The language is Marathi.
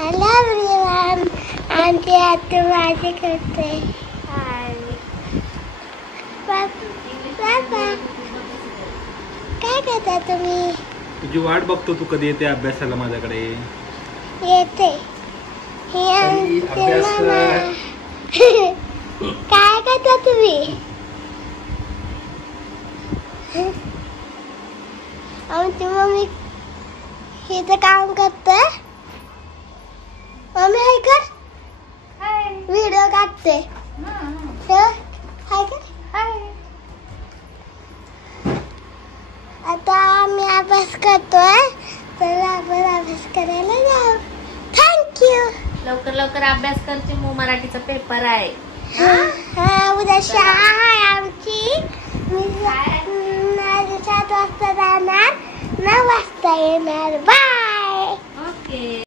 हॅलो एव्हरीवन, आंटी आता माझी करते. हाय बाबा काय करता तुम्ही? तुझी वाट बघतो, तू कधी येते अभ्यासाला माझ्याकडे. येते हे आंटी मामा. काय करता तुम्ही? आमची मम्मी हिचं काम करते. मम्मी हाय कर, व्हिडिओ काढते. हाय कर. आता आम्ही अभ्यास करतोय, तर आपण अभ्यास करायला जाऊ. थँक्यू. लवकर लवकर अभ्यास करते, मग मराठीचा पेपर आहे. हा उद्या शाळा आहे आमची. मी 7 वाजता जाणार, 9 वाजता येणार. बाय. ओके.